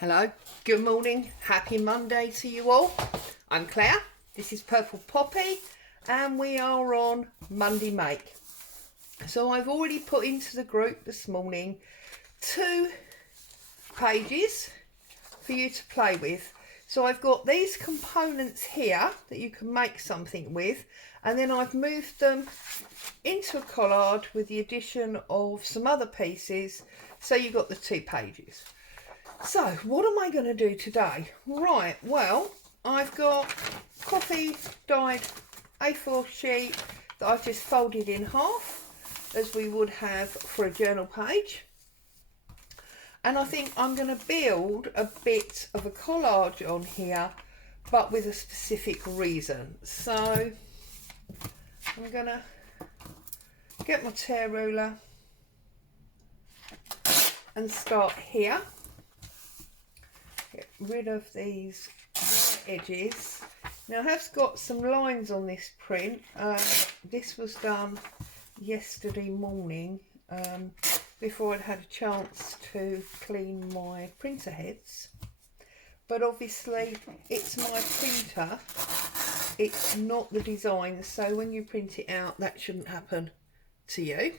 Hello, good morning, happy Monday to you all. I'm Claire, this is Purple Poppy, and we are on Monday Make. So I've already put into the group this morning 2 pages for you to play with. So I've got these components here that you can make something with, and then I've moved them into a collard with the addition of some other pieces, so you've got the 2 pages. So, what am I going to do today? Right, well, I've got coffee dyed A4 sheet that I've just folded in half, as we would have for a journal page. And I think I'm going to build a bit of a collage on here, but with a specific reason. So, I'm going to get my tear ruler and start here. Get rid of these edges. Now I have got some lines on this print. This was done yesterday morning before I'd had a chance to clean my printer heads. But obviously it's my printer, it's not the design, so when you print it out that shouldn't happen to you.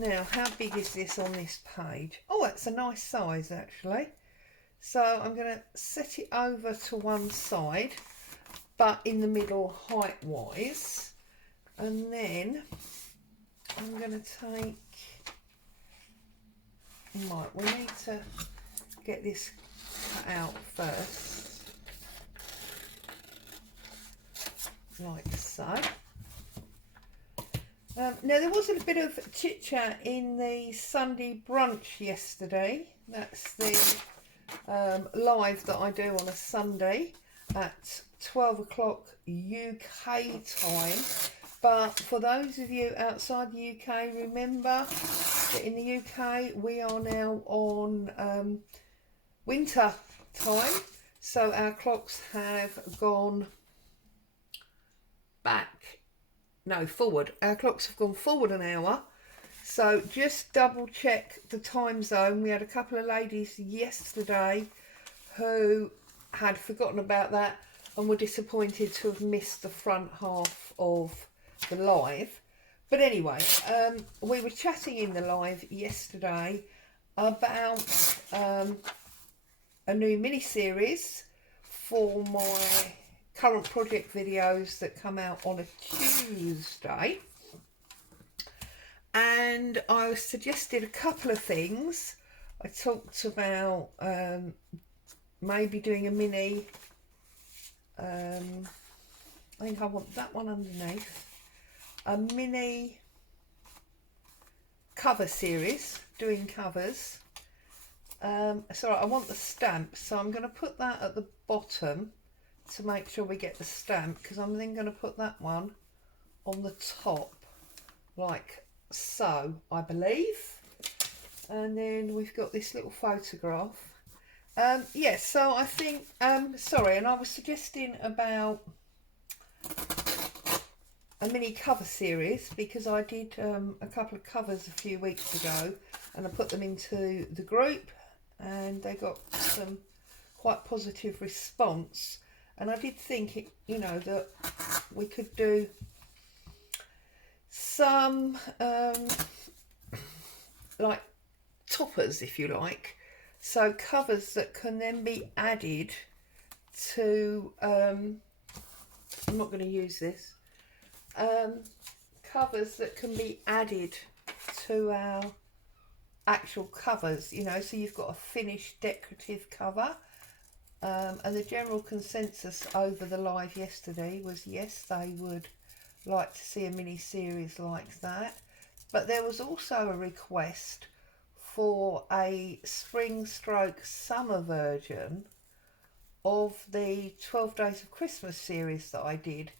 Now how big is this on this page? Oh, that's a nice size actually. So I'm going to set it over to one side, but in the middle height wise. And then I'm going to take, right, we need to get this cut out first, like so. Now there was a bit of chit chat in the Sunday brunch yesterday. That's the live that I do on a Sunday at 12 o'clock UK time. But for those of you outside the UK, remember that in the UK we are now on winter time, so our clocks have gone forward. Our clocks have gone forward an hour. So just double check the time zone. We had a couple of ladies yesterday who had forgotten about that and were disappointed to have missed the front half of the live. But anyway, we were chatting in the live yesterday about a new mini-series for my current project videos that come out on a Tuesday. And I suggested a couple of things. I talked about maybe doing a mini, I think I want that one underneath, a mini cover series, doing covers. Sorry, I want the stamp, so I'm going to put that at the bottom to make sure we get the stamp, because I'm then going to put that one on the top, like so, I believe. And then we've got this little photograph. Yes, so I think, sorry, and I was suggesting about a mini cover series, because I did a couple of covers a few weeks ago and I put them into the group and they got some quite positive response. And I did think, that we could do some like toppers, if you like, so covers that can then be added to I'm not going to use this, covers that can be added to our actual covers, so you've got a finished decorative cover. And the general consensus over the live yesterday was yes, they would like to see a mini series like that. But there was also a request for a spring stroke summer version of the 12 Days of Christmas series that I did,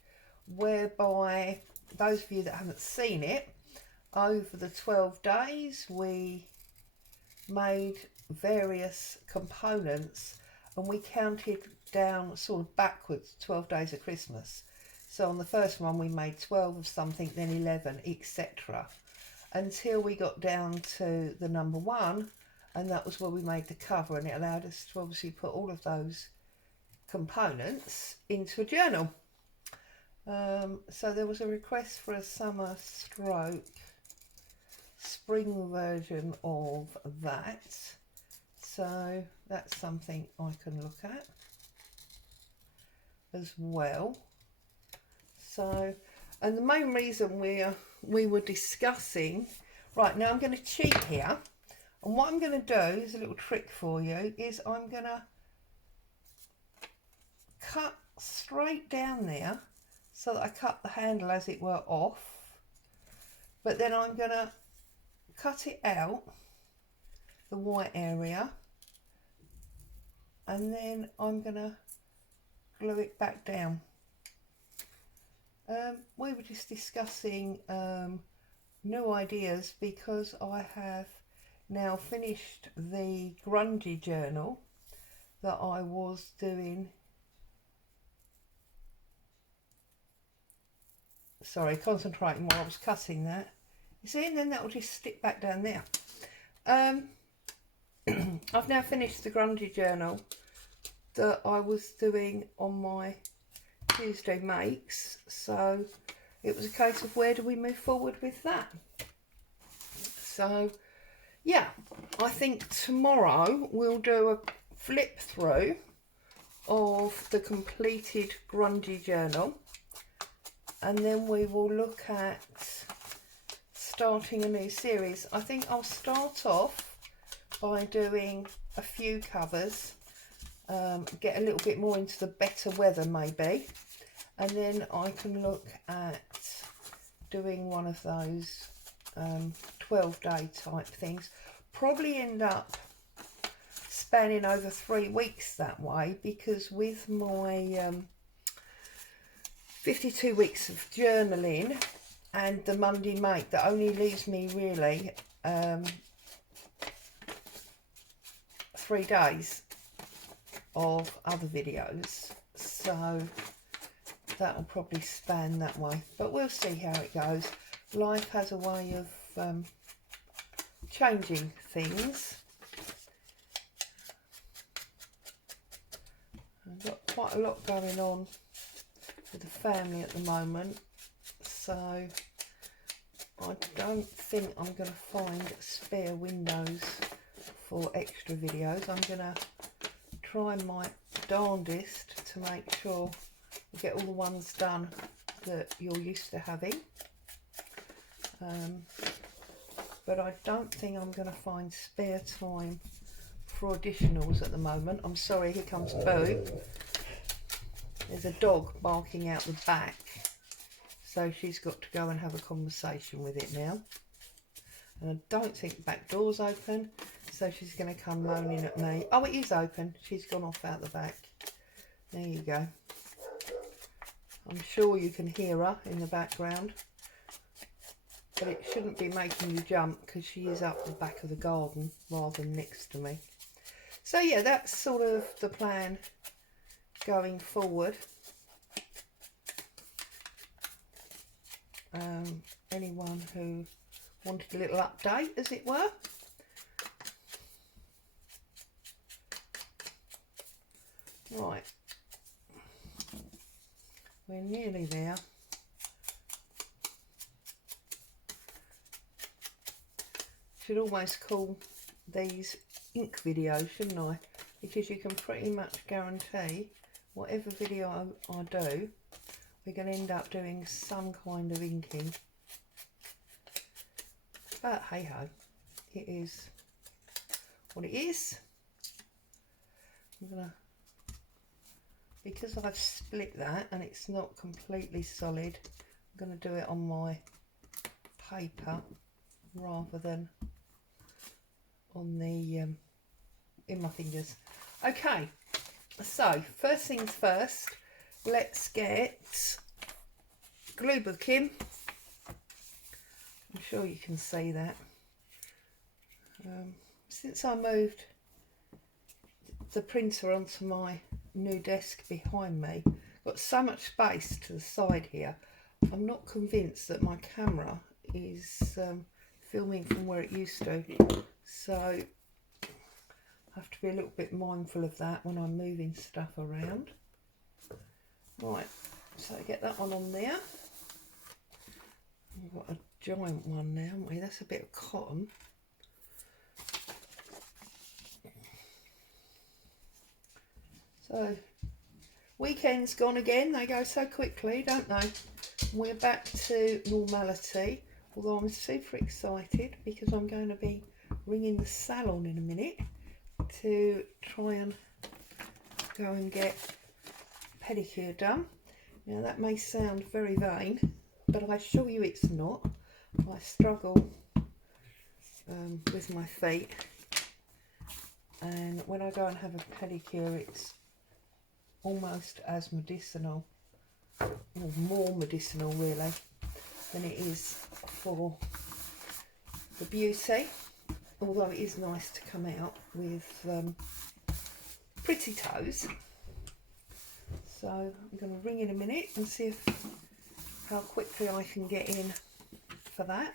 whereby those of you that haven't seen it, over the 12 days we made various components and we counted down sort of backwards 12 days of Christmas. So on the first one we made 12 of something, then 11, etc. Until we got down to the number 1, and that was where we made the cover, and it allowed us to obviously put all of those components into a journal. So there was a request for a summer stroke spring version of that, so that's something I can look at as well. So, and the main reason we were discussing, right now I'm going to cheat here, and what I'm going to do is a little trick for you, is I'm going to cut straight down there so that I cut the handle as it were off, but then I'm going to cut it out, the white area, and then I'm going to glue it back down. We were just discussing new ideas, because I have now finished the grungy journal that I was doing. Sorry, concentrating while I was cutting that. You see, and then that will just stick back down there. I've now finished the grungy journal that I was doing on my Tuesday makes, so it was a case of where do we move forward with that. So yeah, I think tomorrow we'll do a flip through of the completed grungy journal, and then we will look at starting a new series. I think I'll start off by doing a few covers, get a little bit more into the better weather maybe, and then I can look at doing one of those 12-day type things. Probably end up spanning over 3 weeks that way, because with my 52 weeks of journaling and the Monday make, that only leaves me really 3 days of other videos, so that'll probably span that way, but we'll see how it goes. Life has a way of changing things. I've got quite a lot going on with the family at the moment, so I don't think I'm going to find spare windows for extra videos. I'm going to try my darndest to make sure we get all the ones done that you're used to having, but I don't think I'm going to find spare time for additionals at the moment. I'm sorry, here comes Boo. There's a dog barking out the back, so she's got to go and have a conversation with it now, and I don't think the back door's open, so she's going to come moaning at me. Oh, it is open. She's gone off out the back. There you go. I'm sure you can hear her in the background, but it shouldn't be making you jump because she is up the back of the garden rather than next to me. So yeah, that's sort of the plan going forward. Anyone who wanted a little update, as it were. Right, we're nearly there. Should almost call these ink videos, shouldn't I? Because you can pretty much guarantee whatever video I do, we're going to end up doing some kind of inking. But hey ho, it is what it is. I'm gonna, because I've split that and it's not completely solid, I'm going to do it on my paper rather than on the in my fingers. Okay, so first things first, let's get glue book in. I'm sure you can see that. Since I moved the printer onto my new desk behind me, got so much space to the side here, I'm not convinced that my camera is filming from where it used to. So have to be a little bit mindful of that when I'm moving stuff around. Right, so get that one on there. We've got a giant one now, haven't we? That's a bit of cotton. So, weekend's gone again. They go so quickly, don't they? We're back to normality, although I'm super excited because I'm going to be ringing the salon in a minute to try and go and get pedicure done. Now that may sound very vain, but I assure you it's not. I struggle with my feet, and when I go and have a pedicure it's almost as medicinal, or more medicinal really, than it is for the beauty, although it is nice to come out with pretty toes. So I'm going to ring in a minute and see how quickly I can get in for that.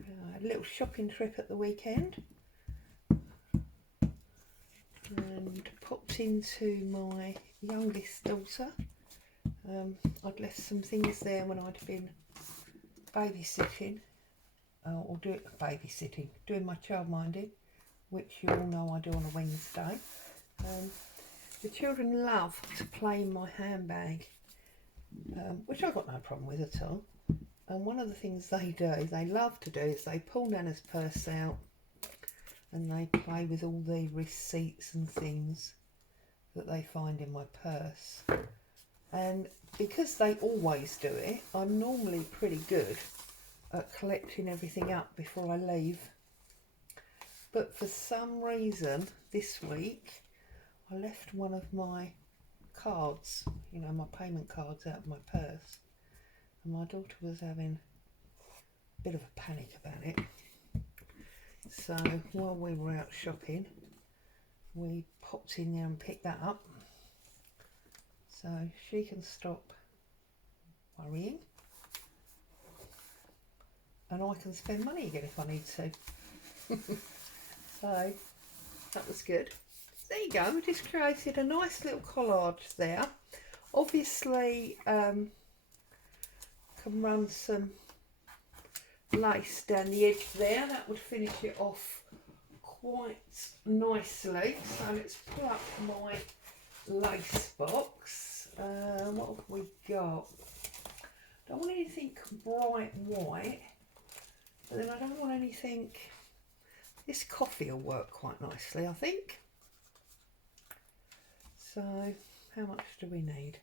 A little shopping trip at the weekend, and popped into my youngest daughter. I'd left some things there when I'd been babysitting, or doing my childminding, which you all know I do on a Wednesday. The children love to play in my handbag, which I've got no problem with at all. And one of the things they love to do is they pull Nana's purse out and they play with all the receipts and things that they find in my purse. And because they always do it, I'm normally pretty good at collecting everything up before I leave. But for some reason this week I left one of my cards, you know, my payment cards, out of my purse, and my daughter was having a bit of a panic about it. So while we were out shopping, we popped in there and picked that up, so she can stop worrying and I can spend money again if I need to. So that was good. There you go, we just created a nice little collage there. Obviously can run some lace down the edge there, that would finish it off quite nicely. So let's pull up my lace box. What have we got? Don't want anything bright white, but then I don't want anything, this coffee will work quite nicely I think. So how much do we need?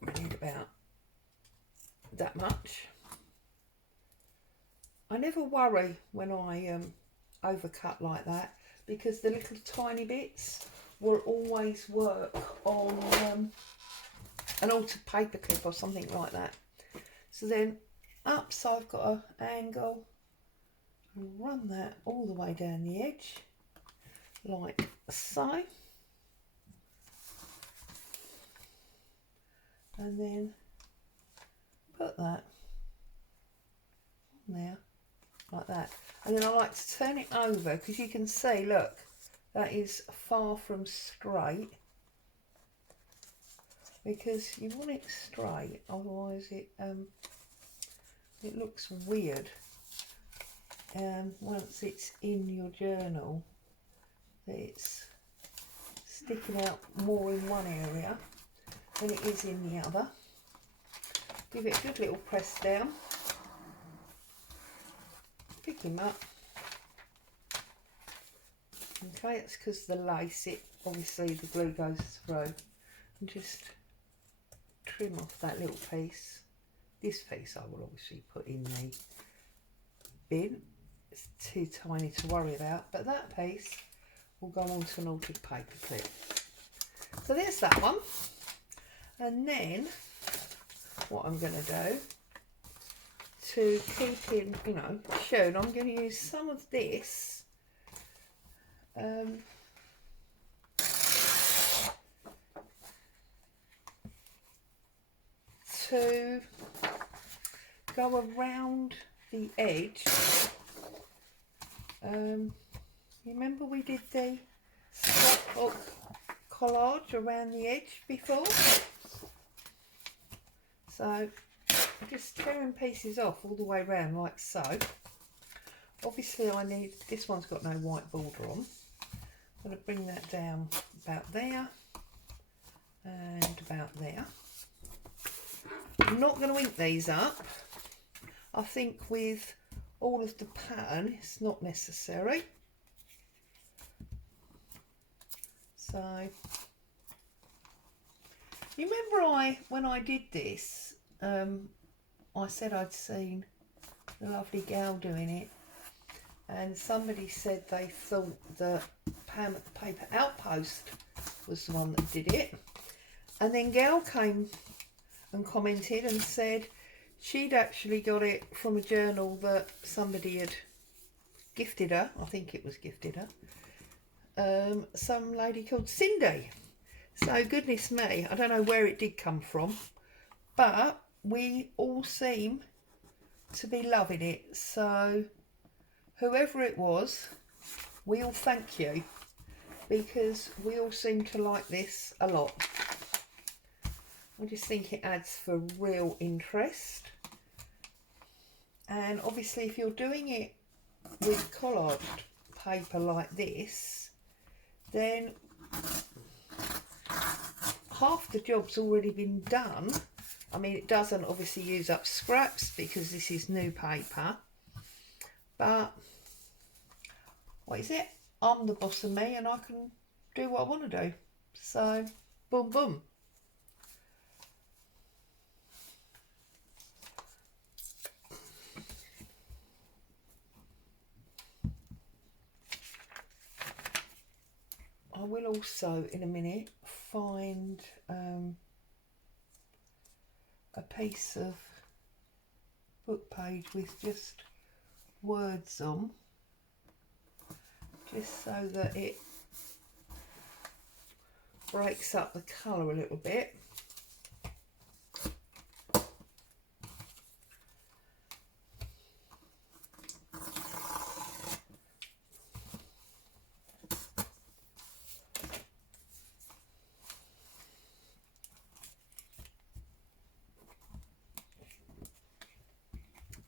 We need about that much. I never worry when I overcut like that, because the little tiny bits will always work on an altered paper clip or something like that. So then up, so I've got an angle and run that all the way down the edge like so, and then put that on there like that. And then I like to turn it over, because you can see, look, that is far from straight, because you want it straight, otherwise it looks weird. Once it's in your journal, it's sticking out more in one area than it is in the other. Give it a good little press down, pick him up. Okay, it's because the lace, it obviously the glue goes through, and just trim off that little piece. This piece I will obviously put in the bin, it's too tiny to worry about, but that piece will go onto an altered paper clip. So there's that one. And then what I'm going to do to keep in, you know, shown, I'm going to use some of this to go around the edge You remember we did the scrapbook collage around the edge before? So I'm just tearing pieces off all the way around like so. Obviously I need, this one's got no white border on. I'm going to bring that down about there and about there. I'm not going to ink these up. I think with all of the pattern it's not necessary. So you remember when I did this, I said I'd seen the lovely gal doing it, and somebody said they thought that Pam at the Paper Outpost was the one that did it, and then gal came and commented and said she'd actually got it from a journal that somebody had gifted her. I think it was gifted her. Some lady called Cindy. So goodness me, I don't know where it did come from, but we all seem to be loving it. So whoever it was, we all thank you, because we all seem to like this a lot. I just think it adds for real interest. And obviously if you're doing it with collaged paper like this, then half the job's already been done. I mean, it doesn't obviously use up scraps because this is new paper, but what is it? I'm the boss of me and I can do what I want to do. So boom boom. I will also in a minute find a piece of book page with just words on, just so that it breaks up the colour a little bit.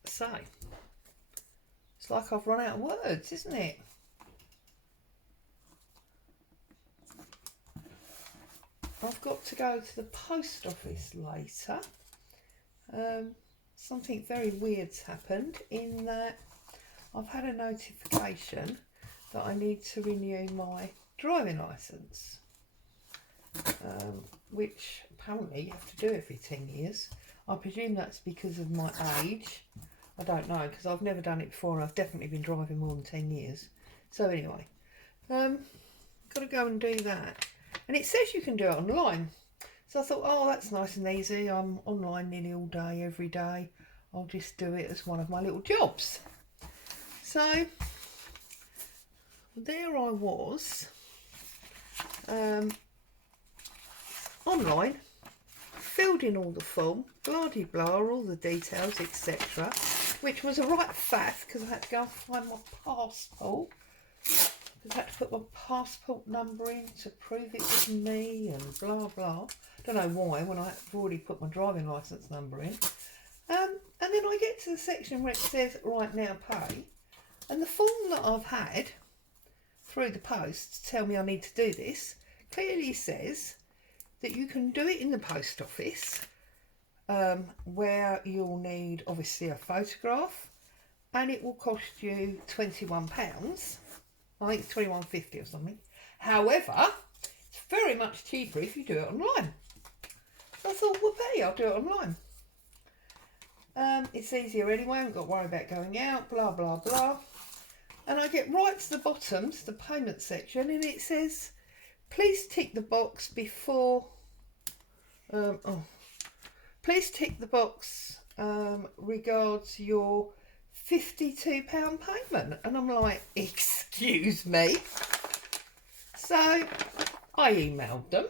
So it's like I've run out of words, isn't it? I've got to go to the post office later. Something very weird's happened in that I've had a notification that I need to renew my driving licence, which apparently you have to do every 10 years. I presume that's because of my age. I don't know, because I've never done it before and I've definitely been driving more than 10 years. So anyway, got to go and do that. And it says you can do it online. So I thought, oh, that's nice and easy. I'm online nearly all day, every day. I'll just do it as one of my little jobs. So there I was, online, filled in all the form, blah-de-blah, all the details, etc. Which was a right faff because I had to go and find my passport. I had to put my passport number in to prove it was me and blah blah. Don't know why when I've already put my driving licence number in. And then I get to the section where it says right now pay, and the form that I've had through the post to tell me I need to do this clearly says that you can do it in the post office, where you'll need obviously a photograph, and it will cost you £21. I think it's £21.50 or something. However, it's very much cheaper if you do it online. So I thought, whoopee, I'll do it online. It's easier anyway, I haven't got to worry about going out, blah blah blah. And I get right to the bottom, to the payment section, and it says, please tick the box before, please tick the box regards your £52 payment. And I'm like, excuse me. So I emailed them,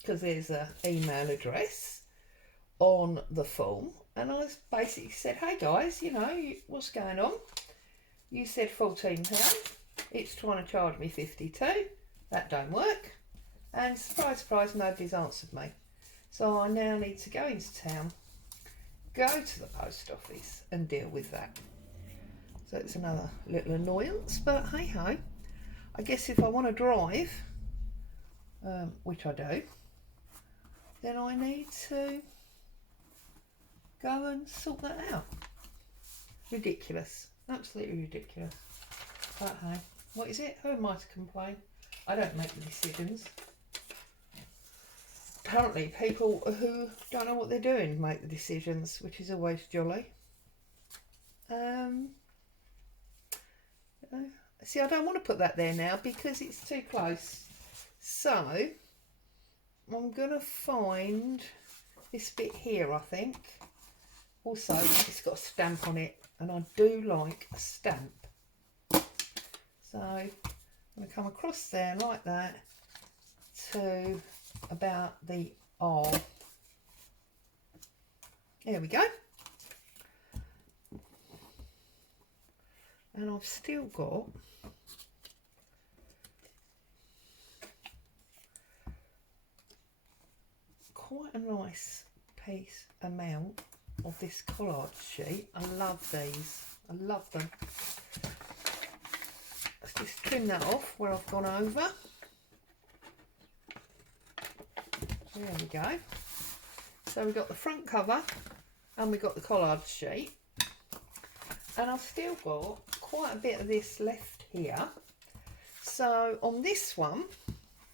because there's an email address on the form, and I basically said, hey guys, you know, what's going on? You said £14. It's trying to charge me 52. That don't work. And surprise, surprise, nobody's answered me. So I now need to go into town, go to the post office and deal with that. So it's another little annoyance, but hey ho. I guess if I want to drive, which I do, then I need to go and sort that out. Ridiculous. Absolutely ridiculous. But hey, what is it? Who am I to complain? I don't make the decisions. Apparently people who don't know what they're doing make the decisions, which is always jolly. See, I don't want to put that there now because it's too close. So I'm going to find this bit here, I think. Also, it's got a stamp on it, and I do like a stamp. So I'm going to come across there like that to about the R. There we go. And I've still got quite a nice amount of this collard sheet. I love these. I love them. Let's just trim that off where I've gone over. There we go. So we've got the front cover and we've got the collard sheet. And I've still got quite a bit of this left here. So on this one,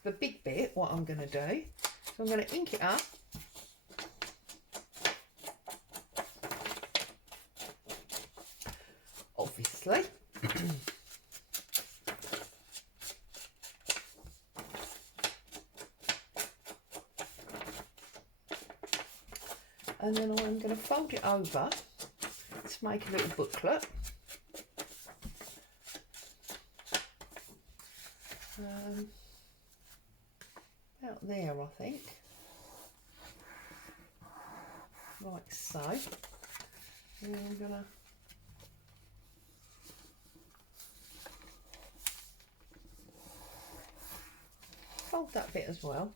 the big bit, what I'm going to do, so I'm going to ink it up. Obviously. And then I'm going to fold it over to make a little booklet. About there, I think. Like so. And then I'm going to fold that bit as well.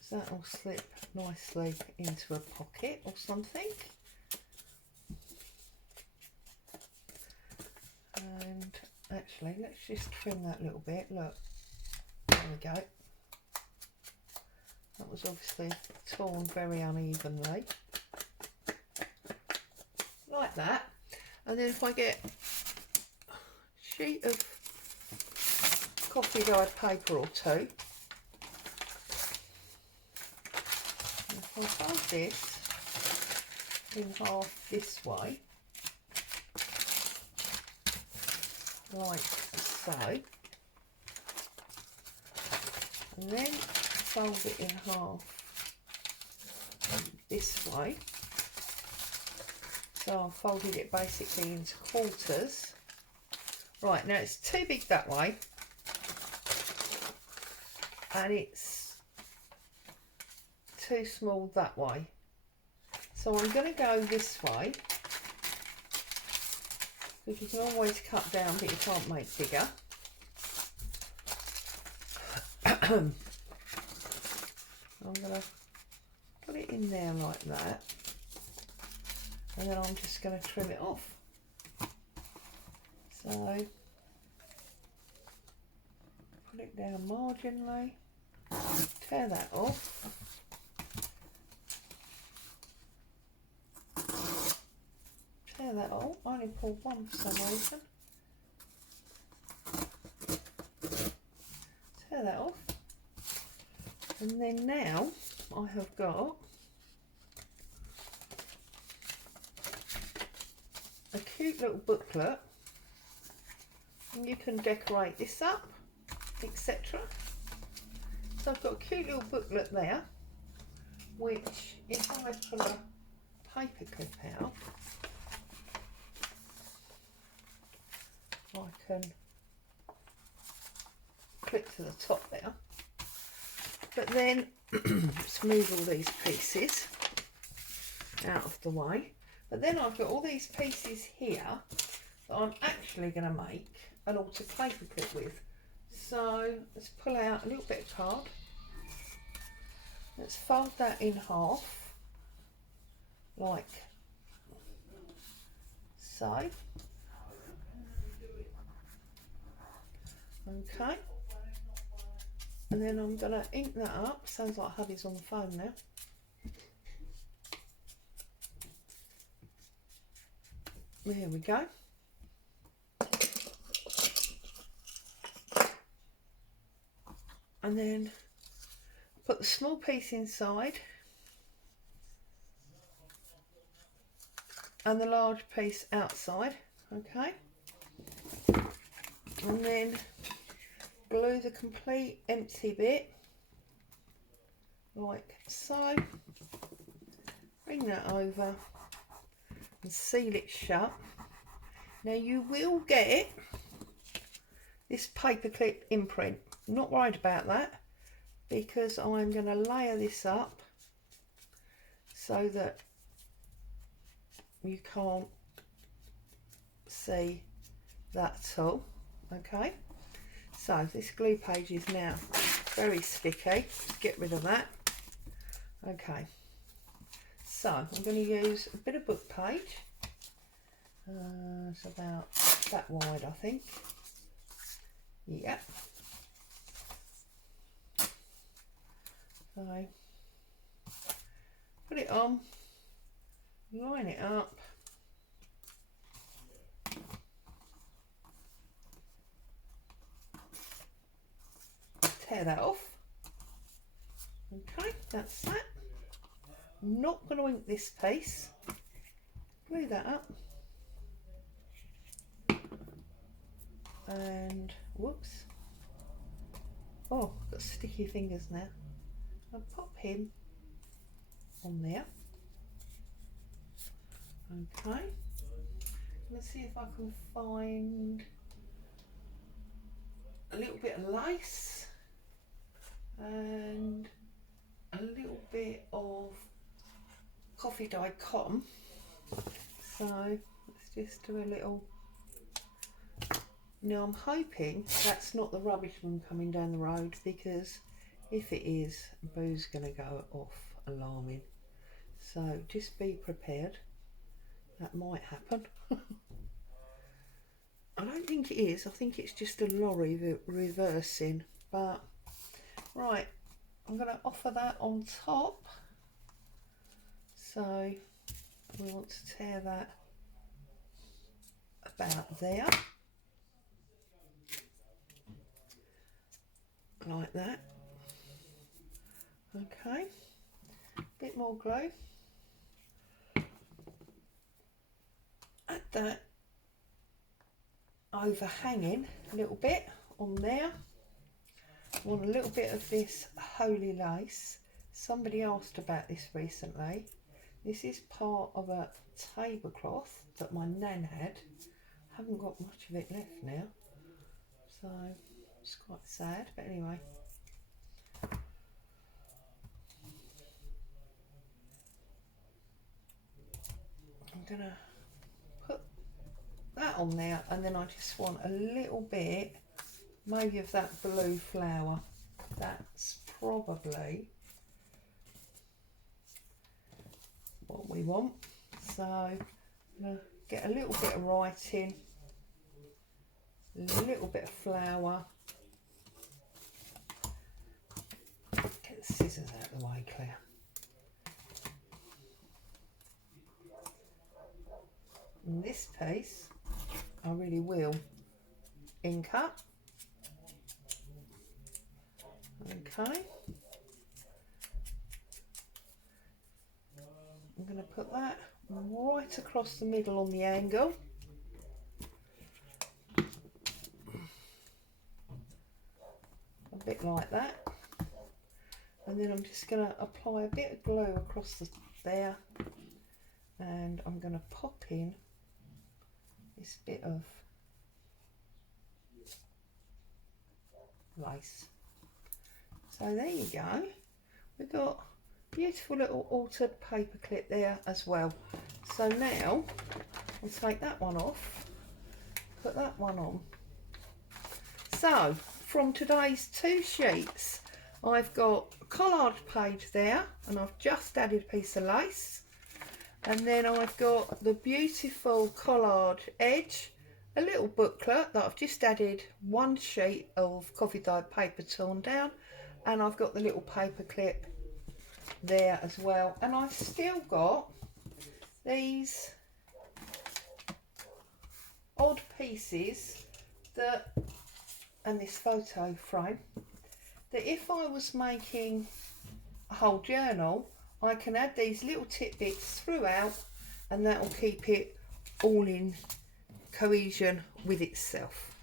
So that will slip nicely into a pocket or something. And actually, let's just trim that little bit. Look, there we go. That was obviously torn very unevenly. Like that. And then if I get a sheet of coffee dyed paper or two, if I fold this in half this way, like so, and then fold it in half this way. So I've folded it basically into quarters. Right, now it's too big that way, and it's too small that way. So I'm going to go this way, because you can always cut down but you can't make bigger. I'm going to put it in there like that, and then I'm just going to trim it off. So put it down marginally, tear that off. Tear that off. I only pulled one for some reason. Tear that off. And then now I have got a cute little booklet, and you can decorate this up, etc. So I've got a cute little booklet there, which if I pull a paper clip out, I can clip to the top there. But then let's move all these pieces. out of the way. But then I've got all these pieces here that I'm actually going to make an altar paper clip with. So let's pull out a little bit of card. Let's fold that in half, like so. Okay. And then I'm going to ink that up. Sounds like hubby's on the phone now. There we go. And then put the small piece inside and the large piece outside. Okay. And then glue the complete empty bit like so. Bring that over and seal it shut. Now you will get this paperclip imprint. I'm not worried about that because I'm going to layer this up so that you can't see that at all. Okay, so this glue page is now very sticky. Let's get rid of that. Okay, so I'm going to use a bit of book page. It's about that wide, I think. Yep. So put it on, line it up. Tear that off. Okay, that's that. I'm not going to ink this piece. Glue that up. And whoops. Oh, I've got sticky fingers now. I'll pop him on there. Okay. Let's see if I can find a little bit of lace and a little bit of coffee dyed cotton. So let's just do a little. Now I'm hoping that's not the rubbish one coming down the road, because if it is, Boo's going to go off alarming. So just be prepared. That might happen. I don't think it is. I think it's just a lorry reversing. But right, I'm going to offer that on top. So we want to tear that about there. Like that. Okay, bit more glue. Add that overhanging a little bit on there. Want a little bit of this holy lace. Somebody asked about this recently. This is part of a tablecloth that my nan had. Haven't got much of it left now, so it's quite sad, but anyway. I'm gonna put that on there, and then I just want a little bit, maybe of that blue flower. That's probably what we want. So I'm gonna get a little bit of writing, a little bit of flower. Get the scissors out of the way, Claire. And this piece I really will ink up. Okay. I'm going to put that right across the middle on the angle. A bit like that. And then I'm just going to apply a bit of glue across there. And I'm going to pop in this bit of lace. So there you go. We've got beautiful little altered paper clip there as well. So now I'll take that one off, put that one on. So from today's 2 sheets, I've got a collard page there, and I've just added a piece of lace, and then I've got the beautiful collard edge, a little booklet that I've just added 1 sheet of coffee dyed paper torn down, and I've got the little paper clip there as well, and I've still got these odd pieces that, and this photo frame, that if I was making a whole journal, I can add these little tidbits throughout, and that will keep it all in cohesion with itself.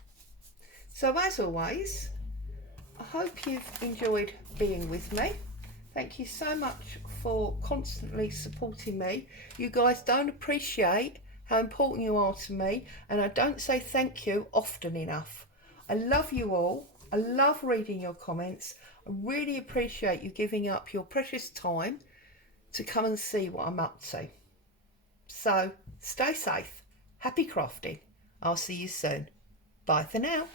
So as always, I hope you've enjoyed being with me. Thank you so much for constantly supporting me. You guys don't appreciate how important you are to me, and I don't say thank you often enough. I love you all. I love reading your comments. I really appreciate you giving up your precious time to come and see what I'm up to. So stay safe. Happy crafting. I'll see you soon. Bye for now.